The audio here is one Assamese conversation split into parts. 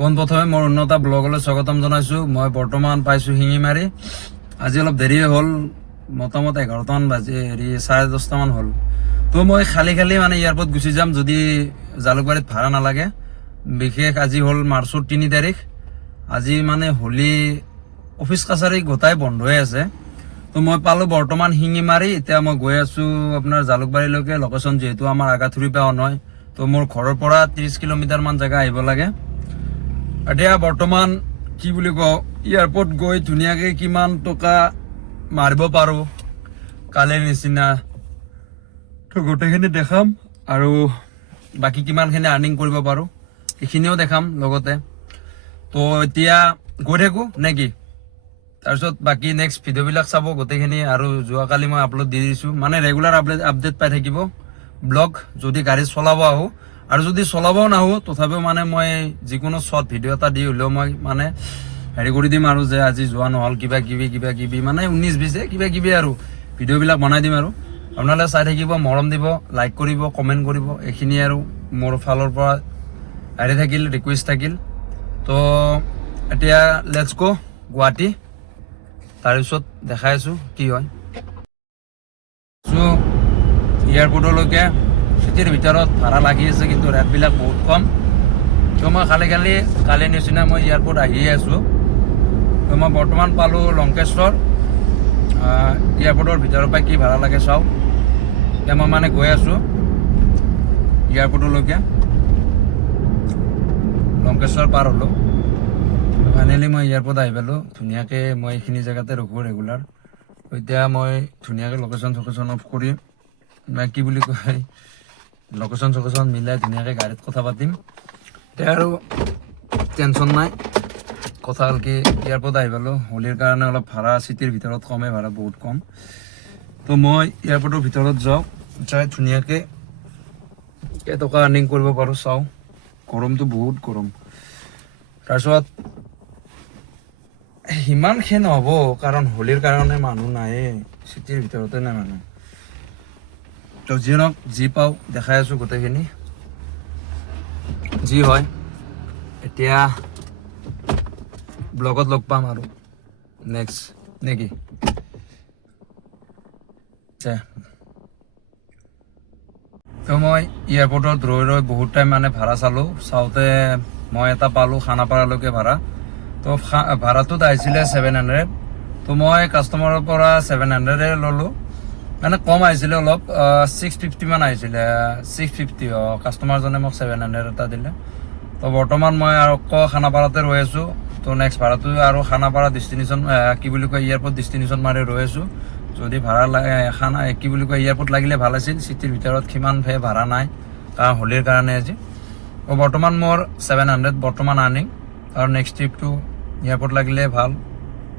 পোনপ্ৰথমে মোৰ উন্নতা ব্লগলৈ স্বাগতম জনাইছোঁ। মই বৰ্তমান পাইছোঁ শিঙিমাৰী। আজি অলপ দেৰিয়ে হ'ল, মোটামুটি 11টামান বাজি 10:30মান হ'ল। তো মই খালি মানে এয়াৰপৰ্ট গুচি যাম যদি জালুকবাৰীত ভাড়া নালাগে। বিশেষ আজি হ'ল মাৰ্চৰ 3 তাৰিখ। আজি মানে হোলী, অফিচ কাছাৰী গোটাই বন্ধ হৈ আছে। তো মই পালোঁ বৰ্তমান শিঙিমাৰী। এতিয়া মই গৈ আছোঁ আপোনাৰ জালুকবাৰীলৈকে। লোকেশ্যন যিহেতু আমাৰ আগাথুৰি পৰা নহয়, তো মোৰ ঘৰৰ পৰা 30 কিলোমিটাৰমান জেগা আহিব লাগে। এতিয়া বৰ্তমান কি বুলি কওঁ, এয়াৰপৰ্ট গৈ ধুনীয়াকৈ কিমান টকা মাৰিব পাৰোঁ কালিৰ নিচিনা, তো গোটেইখিনি দেখাম আৰু বাকী কিমানখিনি আৰ্নিং কৰিব পাৰোঁ এইখিনিও দেখাম লগতে। তো এতিয়া গৈ থাকোঁ নে কি? তাৰপিছত বাকী নেক্সট ভিডিঅ'বিলাক চাব গোটেইখিনি। আৰু যোৱাকালি মই আপলোড দি দিছোঁ, মানে ৰেগুলাৰ আপডেট পাই থাকিব ব্লগ যদি গাড়ী চলাব আহোঁ। আৰু যদি চলাবও নাহোঁ তথাপিও মানে মই যিকোনো শ্বৰ্ট ভিডিঅ' এটা দি হ'লেও মই মানে হেৰি কৰি দিম আৰু যে আজি যোৱা নহ'ল কিবা কিবি মানে 19-20 কিবা কিবি আৰু ভিডিঅ'বিলাক বনাই দিম। আৰু আপোনালোকে চাই থাকিব, মৰম দিব, লাইক কৰিব, কমেণ্ট কৰিব, এইখিনি আৰু মোৰ ফালৰ পৰা হেৰি থাকিল, ৰিকুৱেষ্ট থাকিল। তো এতিয়া লেটছ গ' গুৱাহাটী, তাৰপিছত দেখাই আছোঁ কি হয়। এয়াৰপৰ্টলৈকে চিটিৰ ভিতৰত ভাড়া লাগি আছে, কিন্তু ৰেটবিলাক বহুত কম। তো মই কালি নিচিনা মই এয়াৰপৰ্ট আহিয়ে আছোঁ। তো মই বৰ্তমান পালোঁ লংকেশ্বৰ। এয়াৰপৰ্টৰ ভিতৰৰ পৰা কি ভাড়া লাগে চাওঁ। এতিয়া মই মানে গৈ আছোঁ এয়াৰপৰ্টলৈকে। লংকেশ্বৰ পাৰ হ'লোঁ, ফাইনেলি মই এয়াৰপৰ্ট আহি পালোঁ। ধুনীয়াকৈ মই এইখিনি জেগাতে ৰখোঁ ৰেগুলাৰ। এতিয়া মই ধুনীয়াকৈ লোকেশ্যন অফ কৰি কি বুলি কয়, লোকেশ্যন মিলাই ধুনীয়াকৈ গাড়ীত কথা পাতিম। এতিয়া আৰু টেনশ্যন নাই। কথা হ'ল কি, এয়াৰপৰ্ট আহি পালোঁ। হোলীৰ কাৰণে অলপ ভাড়া চিটিৰ ভিতৰত কমেই, ভাড়া বহুত কম। তো মই এয়াৰপৰ্টৰ ভিতৰত যাওঁ, যাই ধুনীয়াকৈ কেইটকা আৰ্নিং কৰিব পাৰোঁ চাওঁ। গৰমটো বহুত গৰম। তাৰপিছত সিমানখিনি নহ'ব, কাৰণ হোলীৰ কাৰণে মানুহ নাহে, চিটিৰ ভিতৰতে নাই মানুহ। তো যি নহওক, যি পাওঁ দেখাই আছোঁ গোটেইখিনি যি হয়। এতিয়া ব্লগত লগ পাম আৰু নেক্সট নেকি? তো মই এয়াৰপৰ্টত ৰৈ বহুত টাইম মানে ভাড়া চাওঁতে মই এটা পালোঁ খানাপাৰালৈকে ভাড়া। তো ভাড়াটোত আহিছিলে 700। তো মই কাষ্টমাৰৰ পৰা 700 ল'লোঁ, মানে কম আহিছিলে অলপ, 650 মান আহিছিলে, 650। কাষ্টমাৰজনে মোক 700 এটা দিলে। তো বৰ্তমান মই আৰু খানাপাৰাতে ৰৈ আছোঁ। তো নেক্সট ভাড়াটো আৰু খানাপাৰা ডেষ্টিনেশ্যন কি বুলি কয়, এয়াৰপৰ্ট ডেষ্টিনেশ্যন মাৰি ৰৈ আছোঁ। যদি ভাড়া লাগে কি বুলি কয়, এয়াৰপৰ্ট লাগিলে ভাল আছিল। চিটিৰ ভিতৰত সিমান ভাড়া নাই, কাৰণ হোলীৰ কাৰণে আজি। তো বৰ্তমান মোৰ 700 বৰ্তমান আৰ্নিং। আৰু নেক্সট ট্ৰিপটো এয়াৰপৰ্ট লাগিলে ভাল।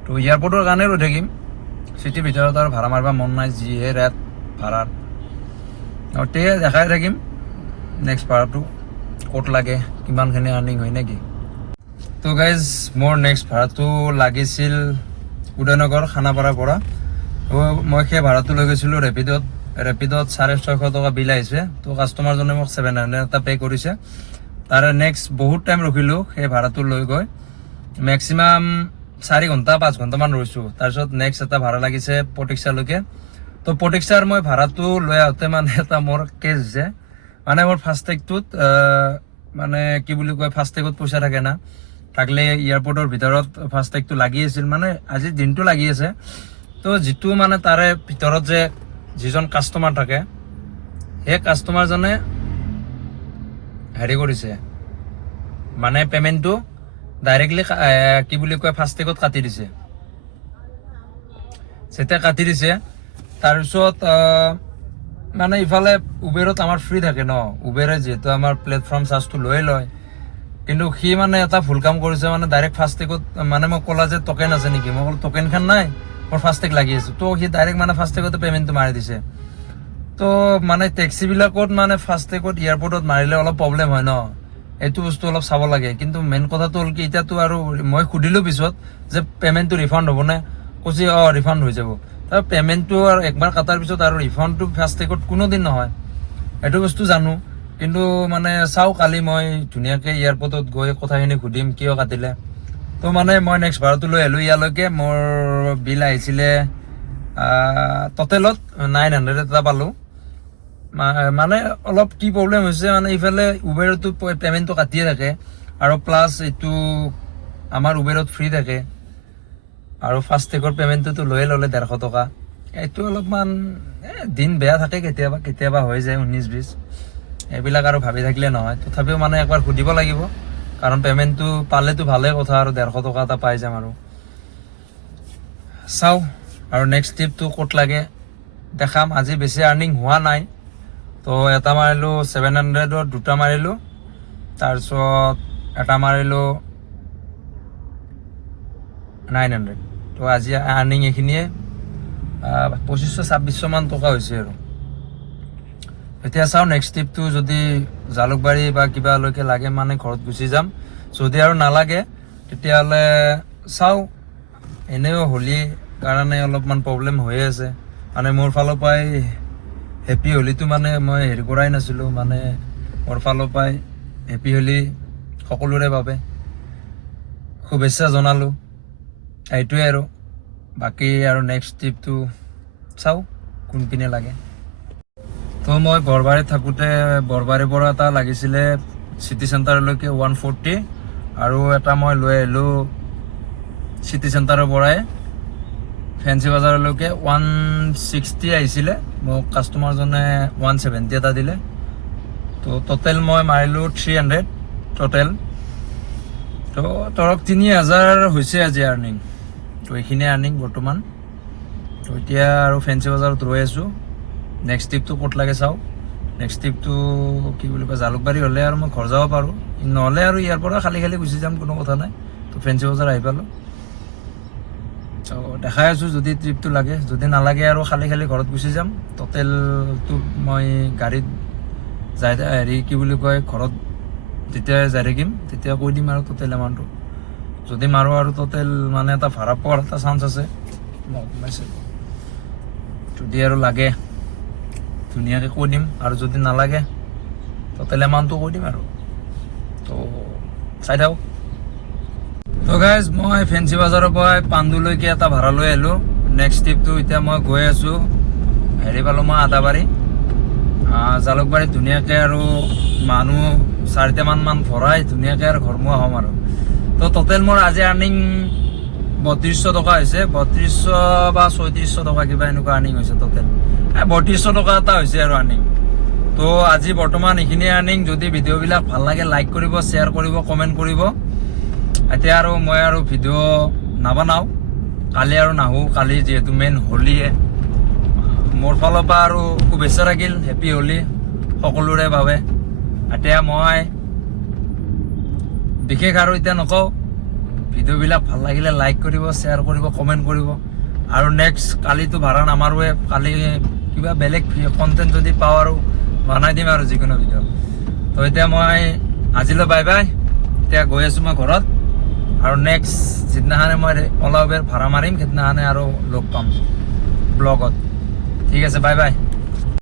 তো এয়াৰপৰ্টৰ কাৰণে ৰৈ থাকিম, চিটিৰ ভিতৰত আৰু ভাড়া মাৰিব মন নাই, যিহে ৰেট ভাড়াৰ। আৰু দেখাই থাকিম নেক্সট ভাড়াটো ক'ত লাগে, কিমানখিনি আৰ্নিং হয় নেকি। তো গাইজ, মোৰ নেক্সট ভাড়াটো লাগিছিল উদয়নগৰ খানাপাৰাৰ পৰা। তো মই সেই ভাড়াটো লৈ গৈছিলোঁ ৰেপিডত 650 টকা বিল আহিছে। তো কাষ্টমাৰজনে মোক 700 এটা পে' কৰিছে। তাৰে নেক্সট বহুত টাইম ৰখিলোঁ সেই ভাড়াটো লৈ গৈ, মেক্সিমাম 4 ঘণ্টা 5 ঘণ্টামান ৰৈছোঁ। তাৰপিছত নেক্সট এটা ভাড়া লাগিছে প্ৰতীক্ষালৈকে। তো প্ৰতীক্ষাৰ মই ভাড়াটো লৈ আহোঁতে মানে এটা মোৰ কেছ হৈছে, মানে মোৰ ফাষ্টেগটোত মানে কি বুলি কয়, ফাষ্টেগত পইচা থাকে না, থাকিলে এয়াৰপৰ্টৰ ভিতৰত ফাষ্টেগটো লাগি আছিল, মানে আজি দিনটো লাগি আছে। তো যিটো মানে তাৰে ভিতৰত যে যিজন কাষ্টমাৰ থাকে, সেই কাষ্টমাৰজনে হেৰি কৰিছে, মানে পে'মেণ্টটো ডাইৰেক্টলি কি বুলি কয়, ফাষ্টেগত কাটি দিছে। যেতিয়া কাটি দিছে, তাৰপিছত মানে ইফালে উবেৰত আমাৰ ফ্ৰী থাকে ন, উবেৰে যিহেতু আমাৰ প্লেটফৰ্ম চাৰ্জটো লৈয়ে লয়, কিন্তু সি মানে এটা ভুল কাম কৰিছে, মানে ডাইৰেক্ট ফাষ্টেগত, মানে মই ক'লা যে টকেন আছে নেকি, মই ক'লো টকেনখন নাই, মোৰ ফাষ্টেগ লাগি আছে। তো সি ডাইৰেক্ট মানে ফাষ্টেগতে পে'মেণ্টটো মাৰি দিছে। তো মানে টেক্সিবিলাকত মানে ফাষ্টেগত এয়াৰপৰ্টত মাৰিলে অলপ প্ৰব্লেম হয় ন, এইটো বস্তু অলপ চাব লাগে। কিন্তু মেইন কথাটো হ'ল কি, এতিয়াতো আৰু মই সুধিলোঁ পিছত যে পে'মেণ্টটো ৰিফাণ্ড হ'বনে, কৈছে ৰিফাণ্ড হৈ যাব। তাৰ পে'মেণ্টটো আৰু একবাৰ কটাৰ পিছত আৰু ৰিফাণ্ডটো ফাষ্টেগত কোনোদিন নহয়, এইটো বস্তু জানো। কিন্তু মানে চাওঁ কালি মই ধুনীয়াকৈ এয়াৰপৰ্টত গৈ কথাখিনি সুধিম কিয় কাটিলে। তো মানে মই নেক্সট ভাড়াটো লৈ আহিলোঁ ইয়ালৈকে। মোৰ বিল আহিছিলে টটেলত 900 এটা পালোঁ। মানে অলপ কি প্ৰব্লেম হৈছে মানে ইফালে উবেৰতো পে'মেণ্টটো কাটিয়ে থাকে আৰু প্লাছ এইটো আমাৰ উবেৰত ফ্ৰী থাকে আৰু ফাষ্ট টেগৰ পে'মেণ্টটোতো লৈয়ে ল'লে 150 টকা। এইটো অলপমান দিন বেয়া থাকে, কেতিয়াবা কেতিয়াবা হৈ যায় 19-20, এইবিলাক আৰু ভাবি থাকিলে নহয়। তথাপিও মানে একবাৰ সুধিব লাগিব, কাৰণ পে'মেণ্টটো পালেতো ভালেই কথা, আৰু 150 টকা এটা পাই যাম। আৰু চাওঁ আৰু নেক্সট ট্ৰিপটো ক'ত লাগে দেখাম। আজি বেছি আৰ্নিং হোৱা নাই, তো এটা মাৰিলোঁ 700ত, দুটা মাৰিলোঁ, তাৰপিছত এটা মাৰিলোঁ 900। তো আজি আৰ্নিং এইখিনিয়ে 2500-2600 মান টকা হৈছে। আৰু এতিয়া চাওঁ নেক্সট ট্ৰিপটো যদি জালুকবাৰী বা কিবালৈকে লাগে মানে ঘৰত গুচি যাম। যদি আৰু নালাগে তেতিয়াহ'লে চাওঁ। এনেও হোলী কাৰণে অলপমান প্ৰব্লেম হৈয়ে আছে, মানে মোৰ ফালৰ পৰাই হেপী হোলীটো মানে মই হেৰি কৰাই নাছিলোঁ, মানে মোৰ ফালৰ পৰাই হেপী হোলী সকলোৰে বাবে শুভেচ্ছা জনালোঁ। এইটোৱে আৰু বাকী আৰু নেক্সট ট্ৰিপটো চাওঁ কোনপিনে লাগে। তো মই বৰবাৰীত থাকোঁতে বৰবাৰীৰ পৰা এটা লাগিছিলে চিটি চেণ্টাৰলৈকে 140, আৰু এটা মই লৈ আহিলোঁ চিটি চেণ্টাৰৰ পৰাই ফেঞ্চি বজাৰলৈকে 160 আহিছিলে। মোক কাষ্টমাৰজনে 170 এটা দিলে। তো টোটেল মই মাৰিলোঁ 300 টোটেল। তো ধৰক 3000 হৈছে আজি আৰ্নিং। তো এইখিনিয়ে আৰ্নিং বৰ্তমান। তো এতিয়া আৰু ফেঞ্চি বজাৰত ৰৈ আছোঁ। নেক্সট ট্ৰিপটো ক'ত লাগে চাওঁ। নেক্সট ট্ৰিপটো কি বুলি কয়, জালুকবাৰী হ'লে আৰু মই ঘৰ যাব পাৰোঁ, নহ'লে আৰু ইয়াৰ পৰা খালি গুচি যাম, কোনো কথা নাই। তো ফেঞ্চি বজাৰ আহি পালোঁ। তো দেখাই আছোঁ যদি ট্ৰিপটো লাগে, যদি নালাগে আৰু খালি ঘৰত গুচি যাম। টোটেলটো মই গাড়ীত যাই হেৰি কি বুলি কয়, ঘৰত যেতিয়া যাই থাকিম তেতিয়া কৈ দিম আৰু টোটেল এমাউণ্টটো। যদি মাৰোঁ আৰু টোটেল মানে এটা ভাড়া পোৱাৰ এটা চান্স আছে। যদি আৰু লাগে ধুনীয়াকৈ কৈ দিম, আৰু যদি নালাগে টোটেল এমাউণ্টটো কৈ দিম। আৰু তো চাই থাকক। তো গাইজ মই ফেঞ্চি বজাৰৰ পৰা পাণ্ডুলৈকে এটা ভাড়া লৈ আহিলোঁ। নেক্সট ট্ৰিপটো এতিয়া মই গৈ আছোঁ, হেৰি পালোঁ মই আদাবাৰী। জালুকবাৰীত ধুনীয়াকৈ আৰু মানুহ 4টামান ভৰাই ধুনীয়াকৈ আৰু ঘৰমুৱা হ'ম। আৰু তো টোটেল মোৰ আজি আৰ্নিং 3200 টকা হৈছে, 3200 বা 3600 টকা কিবা এনেকুৱা আৰ্নিং হৈছে। টোটেল 3200 টকা এটা হৈছে আৰু আৰ্নিং। তো আজি বৰ্তমান এইখিনিয়ে আৰ্নিং। যদি ভিডিঅ'বিলাক ভাল লাগে লাইক কৰিব, শ্বেয়াৰ কৰিব, কমেণ্ট কৰিব। এতিয়া আৰু মই আৰু ভিডিঅ' নাবনাওঁ, কালি আৰু নাহোঁ। কালি যিহেতু মেইন হোলীয়ে, মোৰ ফালৰ পৰা আৰু শুভেচ্ছা থাকিল, হেপী হোলী সকলোৰে বাবে। এতিয়া মই বিশেষ আৰু এতিয়া নকওঁ। ভিডিঅ'বিলাক ভাল লাগিলে লাইক কৰিব, শ্বেয়াৰ কৰিব, কমেণ্ট কৰিব। আৰু নেক্সট কালিতো ভাড়া নামাৰোৱে, কালি কিবা বেলেগ কণ্টেণ্ট যদি পাওঁ আৰু বনাই দিম আৰু যিকোনো ভিডিঅ'। তো এতিয়া মই আজিলৈ বাই বাই। এতিয়া গৈ আছোঁ মই ঘৰত, আৰু নেক্সট যিদিনাখনে মই অলা উবেৰ ভাড়া মাৰিম সেইদিনাখনে আৰু লগ পাম ব্লগত। ঠিক আছে, বাই বাই।